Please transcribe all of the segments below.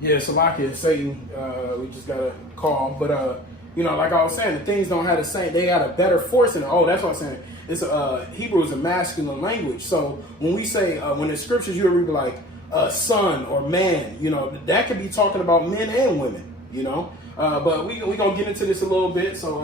Yeah, Salakia and Satan, we just got to call him. But, like I was saying, the things don't have the same, they got a better force in it. Oh, that's what I'm saying. It's Hebrew is a masculine language. So when we say, when in scriptures, you'll read like son or man, that could be talking about men and women, But we going to get into this a little bit. So,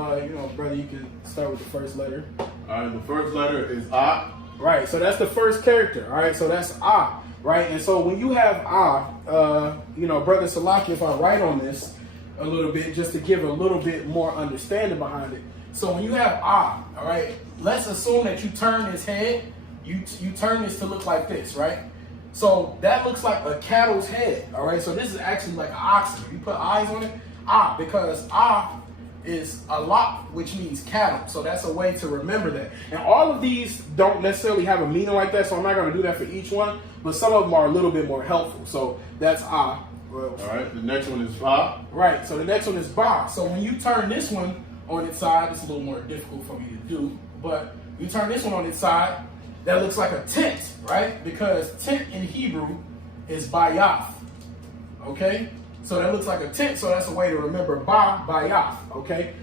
brother, you can start with the first letter. All right, the first letter is A. Right, so that's the first character. All right, so that's A. Right, and so when you have brother Salaki, if I write on this a little bit, just to give a little bit more understanding behind it. So when you have all right, let's assume that you turn this head, you turn this to look like this, right? So that looks like a cattle's head, all right? So this is actually like an oxen. You put eyes on it, because is a lot, which means cattle. So that's a way to remember that. And all of these don't necessarily have a meaning like that, so I'm not going to do that for each one, but some of them are a little bit more helpful. So that's All right, the next one is Ba. Right, so the next one is Ba. So when you turn this one on its side, it's a little more difficult for me to do, but you turn this one on its side, that looks like a tent, right? Because tent in Hebrew is Bayath, okay? So that looks like a tent, so that's a way to remember Bayath, okay?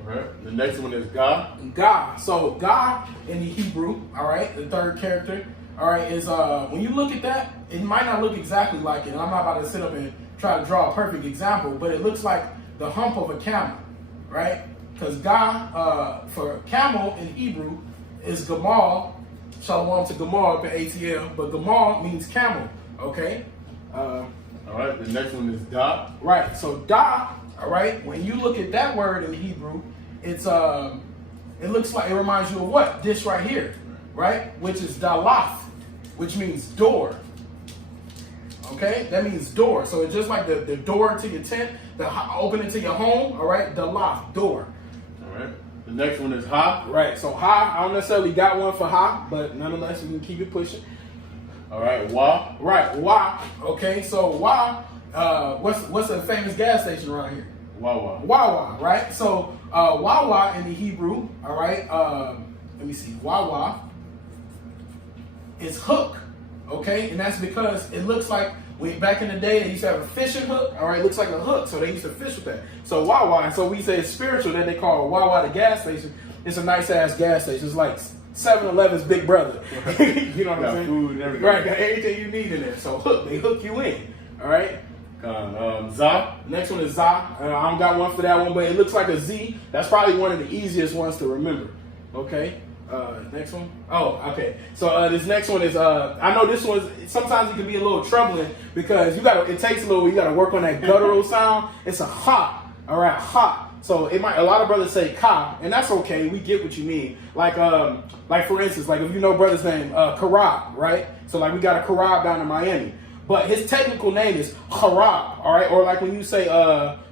All right, the next one is Ga. Ga. So Ga in the Hebrew, all right, the third character, all right, is when you look at that, it might not look exactly like it. And I'm not about to sit up and try to draw a perfect example, but it looks like the hump of a camel, right? Because Ga for camel in Hebrew is Gamal. Shalom to Gamal up in ATL, but Gamal means camel, okay? All right, the next one is Da. Right, so Da, all right, when you look at that word in Hebrew, it's it looks like, it reminds you of what? This right here, right? Which is Dalath, which means door. Okay, that means door. So it's just like the door to your tent, the opening to your home, all right? Dalath, door. All right, the next one is Ha. Right, so Ha, I don't necessarily got one for Ha, but nonetheless, we can keep it pushing. All right, Wa. Right, Wa. Okay, so Wa, what's a famous gas station around here? Wawa. Wawa, right? So Wawa in the Hebrew, all right? Let me see. Wawa is hook, okay? And that's because it looks like back in the day they used to have a fishing hook, all right? It looks like a hook, so they used to fish with that. So Wawa, and so we say it's spiritual that they call Wawa the gas station. It's a nice ass gas station. It's like 7-Eleven's big brother. You know what I'm saying? Food and everything. Right, got everything you need in there. So they hook you in, all right? Za. Next one is Za. I don't got one for that one, but it looks like a Z. That's probably one of the easiest ones to remember. Okay. Next one. Oh, okay. So this next one is I know this one's sometimes it can be a little troubling because it takes a little, you gotta work on that guttural sound. It's a ha. All right, ha. So a lot of brothers say ka, and that's okay. We get what you mean. Like for instance, like if you know brother's name, Karab, right? So like we got a Karab down in Miami. But his technical name is Harab, all right? Or like when you say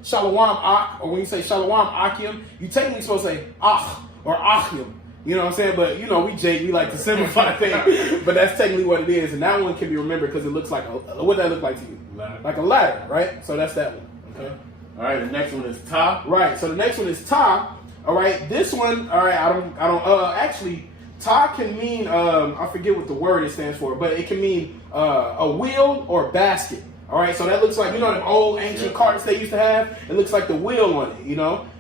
Shalom Ak, or when you say Shalom Akim, you technically supposed to say Ach or Achim. You know what I'm saying? But, we like to simplify things. But that's technically what it is. And that one can be remembered because it looks like, what that look like to you? Ladder. Like a ladder, right? So that's that one, okay? All right, the next one is Ta. Right, so the next one is Ta, all right? This one, all right, actually, Ta can mean, I forget what the word it stands for, but it can mean a wheel or basket. All right, so that looks like, the old ancient carts they used to have? It looks like the wheel on it,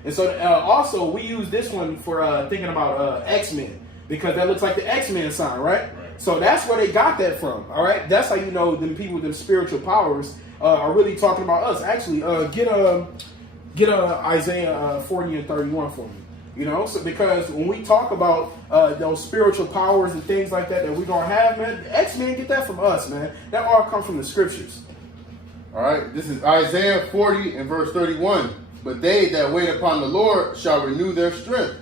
And so also we use this one for thinking about X-Men because that looks like the X-Men sign, right? So that's where they got that from, all right? That's how you know them people with them spiritual powers are really talking about us. Actually, get Isaiah 40 and 31 for me. So because when we talk about those spiritual powers and things like that we gonna have, man, X-Men get that from us, man. That all comes from the scriptures. All right, this is Isaiah 40 and verse 31. But they that wait upon the Lord shall renew their strength.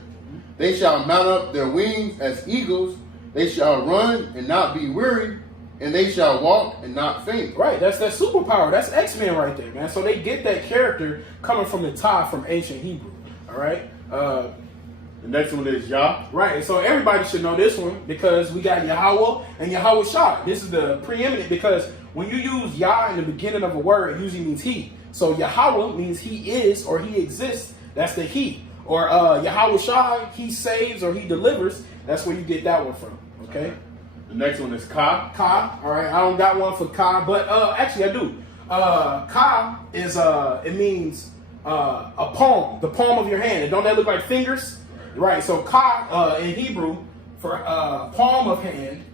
They shall mount up their wings as eagles. They shall run and not be weary, and they shall walk and not faint. Right, that's that superpower. That's X-Men right there, man. So they get that character coming from the Ta from ancient Hebrew. All right. The next one is Yah. Right, so everybody should know this one because we got Yahweh and Yahweh Shah. This is the preeminent because when you use Yah in the beginning of a word, it usually means he. So Yahweh means he is or he exists. That's the he. Or Yahweh Shah, he saves or he delivers. That's where you get that one from. Okay. The next one is Ka. Ka. All right. I don't got one for Ka, but actually I do. Ka is it means a palm, the palm of your hand. And don't that look like fingers? Right. So Ka in Hebrew for palm of hand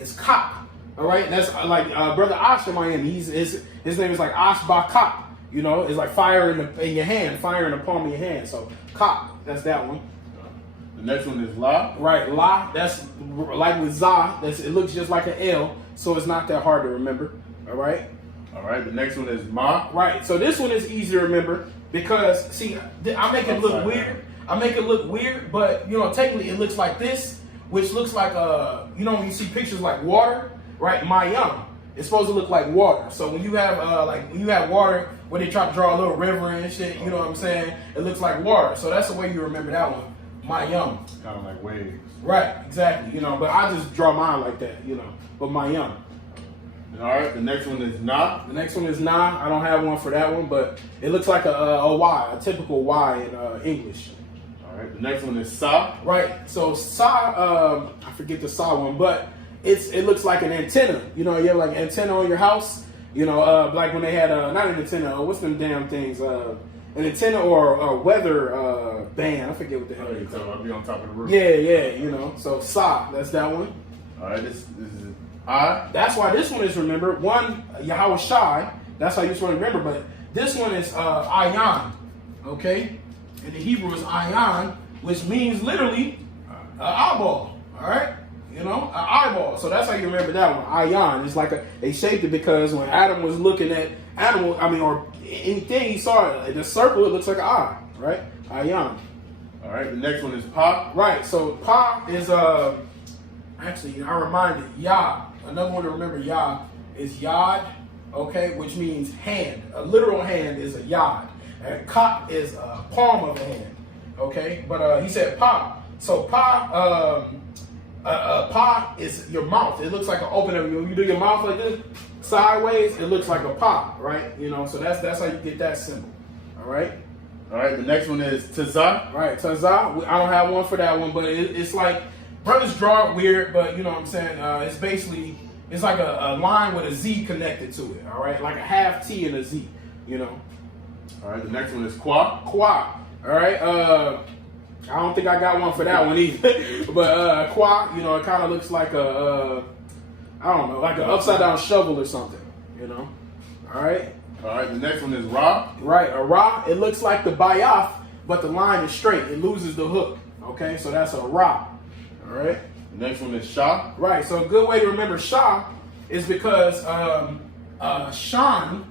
is Kap. All right. And that's like brother Ash in Miami. His name is like Ash Ba Kap. You know, it's like fire in your hand, fire in the palm of your hand. So Kap, that's that one. The next one is La. Right, La. That's like with Za. It looks just like an L, so it's not that hard to remember. All right. All right. The next one is Ma. Right. So this one is easy to remember because see, I make it look weird. I make it look weird, but you know, technically it looks like this, which looks like you know, when you see pictures like water, right? Mayam. It's supposed to look like water. So when you have when you have water where they try to draw a little river and shit, you know what I'm saying? It looks like water. So that's the way you remember that one. Mayam. Kind of like waves. Right, exactly. You know, but I just draw mine like that, you know. But Mayam. All right, the next one is Na. The next one is Na. I don't have one for that one, but it looks like a Y, a typical Y in English. All right, the next one is Sa. Right. So Sa, I forget the Sa one, but it looks like an antenna. You know, you have like an antenna on your house. You know, like when they had not an antenna. What's them damn things? An antenna or a weather band. I forget what the hell. Oh, you're talking about be on top of the roof. Yeah, yeah. You know, so Sa, that's that one. All right, this is I. That's why this one is remembered. One, Yahweh Shai. That's how you just want to remember. But this one is Ayan. Okay? And the Hebrew is Ayan, which means literally an eyeball. All right? You know, an eyeball. So that's how you remember that one. Ayan. It's like they shaped it because when Adam was looking at animal, or anything he saw, the circle, it looks like an eye. Right? Ayan. All right, the next one is Pa. Right. So Pa is actually, I reminded Yah. Another one to remember, Yah, is Yad, okay, which means hand. A literal hand is a Yad. And Kap is a palm of the hand, okay? But he said Pa. So Pa, Pa is your mouth. It looks like an opening. When you do your mouth like this, sideways, it looks like a Pa, right? You know, so that's how you get that symbol, all right? All right, the next one is Tazah. Right, Tazah. I don't have one for that one, but it's like, brothers draw it weird, but you know what I'm saying? It's basically, it's like a line with a Z connected to it, all right? Like a half T and a Z, you know? All right, the next one is Qua. Qua, all right? I don't think I got one for that one either. But Qua, you know, it kind of looks like I don't know, like an upside down shovel or something, you know? All right? All right, the next one is Ra. Right, a Ra, it looks like the Bayath, but the line is straight. It loses the hook, okay? So that's a Ra. All right. The next one is Shah. Right. So a good way to remember Shah is because Shan,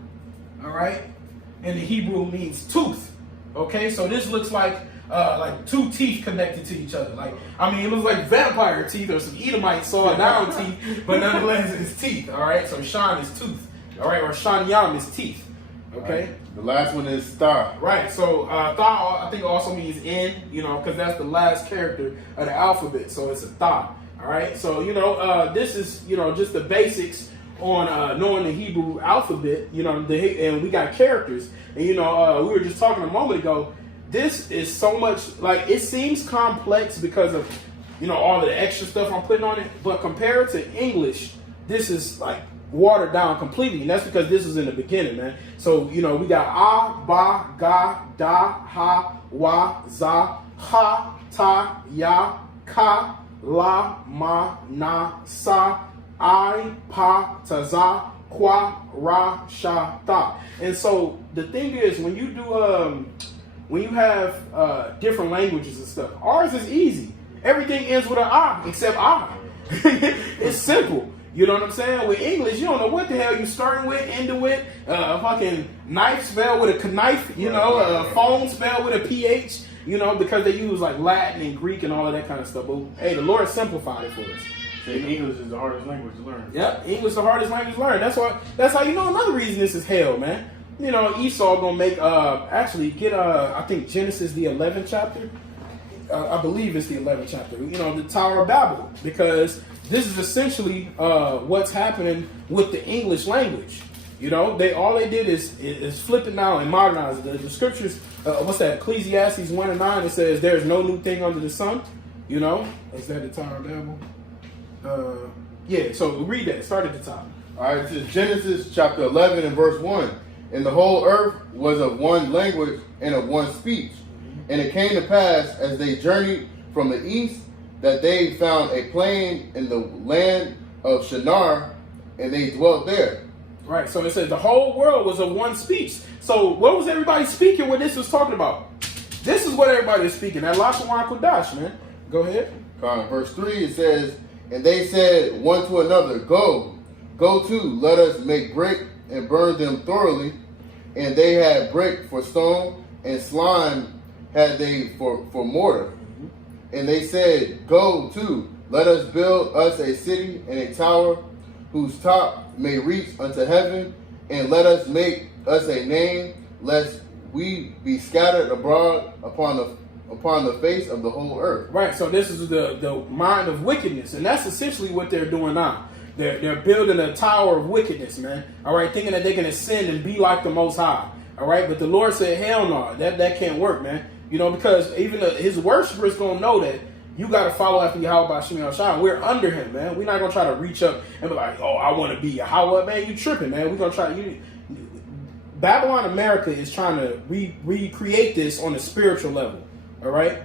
all right, in the Hebrew means tooth. Okay. So this looks like two teeth connected to each other. Like, I mean, it looks like vampire teeth or some Edomite saw down teeth, but nonetheless it's teeth. All right. So Shan is tooth. All right. Or Shan Yam is teeth. Okay. Right. The last one is Tha. Right, so Tha I think also means in, you know, because that's the last character of the alphabet, so it's a Tha. All right, so you know, this is, you know, just the basics on knowing the Hebrew alphabet, you know, and we got characters, and you know, we were just talking a moment ago. This is so much, like, it seems complex because of, you know, all the extra stuff I'm putting on it, but compared to English, this is like watered down completely, and that's because this is in the beginning, man. So, you know, we got A, Ba, Ga, Da, Ha, Wa, Za, Ha, Ta, Ya, Ka, La, Ma, Na, Sa, I, Pa, Taza, Qua, Ra, Sha, Ta. And so the thing is, when you do when you have different languages and stuff, ours is easy. Everything ends with an I except I. It's simple. You know what I'm saying? With English, you don't know what the hell you starting with, ending with. Fucking knife spelled with a knife, you know, phone spelled with a PH, you know, because they use like Latin and Greek and all of that kind of stuff. But hey, the Lord simplified it for us. English is the hardest language to learn. Yep, English is the hardest language to learn. That's how you know another reason this is hell, man. You know, Esau gonna make I think Genesis the 11th chapter. I believe it's the 11th chapter. You know, the Tower of Babel, because this is essentially what's happening with the English language. You know, all they did is flip it now and modernize it. The scriptures, what's that? Ecclesiastes 1:9. It says, "There's no new thing under the sun." You know, is that the Tower of Babel? Yeah. So read that. Start at the top. All right, this is Genesis chapter 11 and verse 1. And the whole earth was of one language and of one speech. And it came to pass, as they journeyed from the east, that they found a plain in the land of Shinar, and they dwelt there. Right, so it says the whole world was of one speech. So what was everybody speaking when this was talking about? This is what everybody is speaking. That Lashawan Kodash, man. Go ahead. Verse 3, it says, and they said one to another, Go to, let us make brick and burn them thoroughly. And they had brick for stone, and slime had they for mortar. And they said, Go to, let us build us a city and a tower, whose top may reach unto heaven, and let us make us a name, lest we be scattered abroad upon the face of the whole earth. Right, so this is the mind of wickedness, and that's essentially what they're doing now. They're building a tower of wickedness, man. All right, thinking that they can ascend and be like the Most High. All right, but the Lord said, hell no, that can't work, man. You know, because even his worshipers gonna know that you got to follow after Yahweh by Shemi Shai. We're under him, man. We're not gonna try to reach up and be like, oh, I want to be Yahweh, man. You tripping, man. We're gonna try. Babylon America is trying to recreate this on a spiritual level. All right,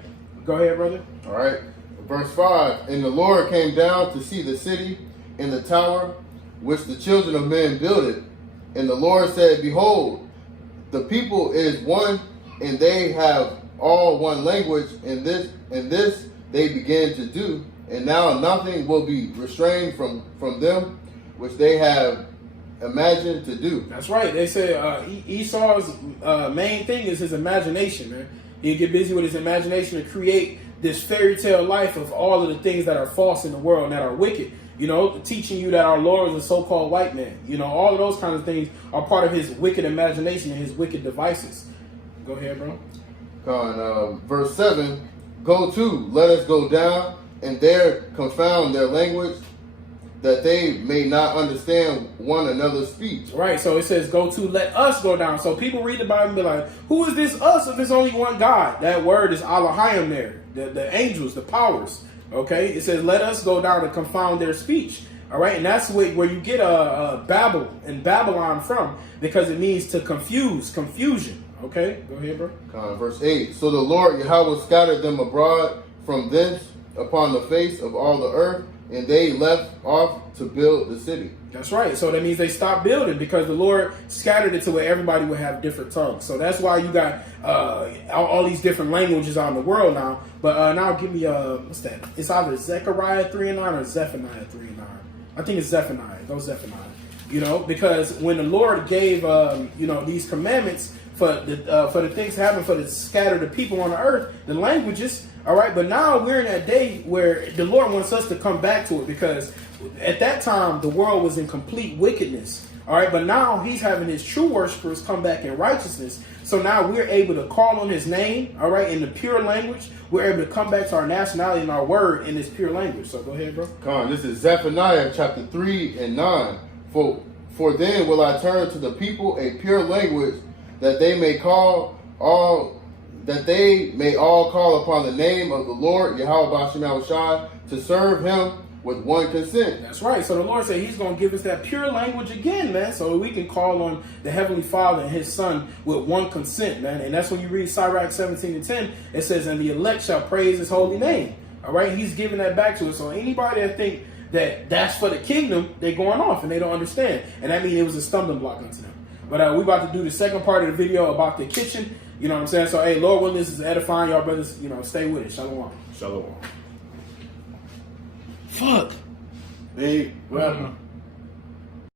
go ahead, brother. All right, verse 5. And the Lord came down to see the city and the tower which the children of men builded. And the Lord said, Behold, the people is one, and they have all one language, and this they began to do, and now nothing will be restrained from them which they have imagined to do. That's right. They say Esau's main thing is his imagination, man. He'll get busy with his imagination to create this fairy tale life of all of the things that are false in the world and that are wicked. You know, teaching you that our Lord is a so-called white man. You know, all of those kinds of things are part of his wicked imagination and his wicked devices. Go ahead, bro. Verse 7, Go to, let us go down, and there confound their language, that they may not understand one another's speech. Right, so it says, go to, let us go down. So people read the Bible and be like, who is this us if there's only one God? That word is Elohim there, the angels, the powers. Okay, it says, let us go down and confound their speech. All right, and that's where you get Babel and Babylon from, because it means to confusion. Okay, go ahead, bro. Verse 8, So the Lord Yahweh scattered them abroad from thence upon the face of all the earth, and they left off to build the city. That's right. So that means they stopped building because the Lord scattered it to where everybody would have different tongues. So that's why you got all these different languages out in the world now. But now give me, what's that? It's either Zechariah 3:9 or Zephaniah 3:9. I think it's Zephaniah. Go Zephaniah. You know, because when the Lord gave, these commandments for the things to happen, for the scatter the people on the earth, the languages. All right, but now we're in that day where the Lord wants us to come back to it, because at that time the world was in complete wickedness. All right, but now he's having his true worshipers come back in righteousness. So now we're able to call on his name, all right, in the pure language. We're able to come back to our nationality and our word in this pure language. So go ahead, bro. This is Zephaniah chapter 3:9. For then will I turn to the people a pure language, that they may all call upon the name of the Lord Yahweh B'Shem Shai, to serve him with one consent. That's right. So the Lord said he's going to give us that pure language again, man, so we can call on the Heavenly Father and his Son with one consent, man. And that's when you read Sirach 17:10, it says, and the elect shall praise his holy name. All right, he's giving that back to us. So anybody that think that that's for the kingdom, they're going off and they don't understand. And that means it was a stumbling block unto them. But we're about to do the second part of the video about the kitchen. You know what I'm saying? So, hey, Lord willing, this is edifying. Y'all brothers, stay with it. Shalom. Shalom. Fuck. Hey, what happened?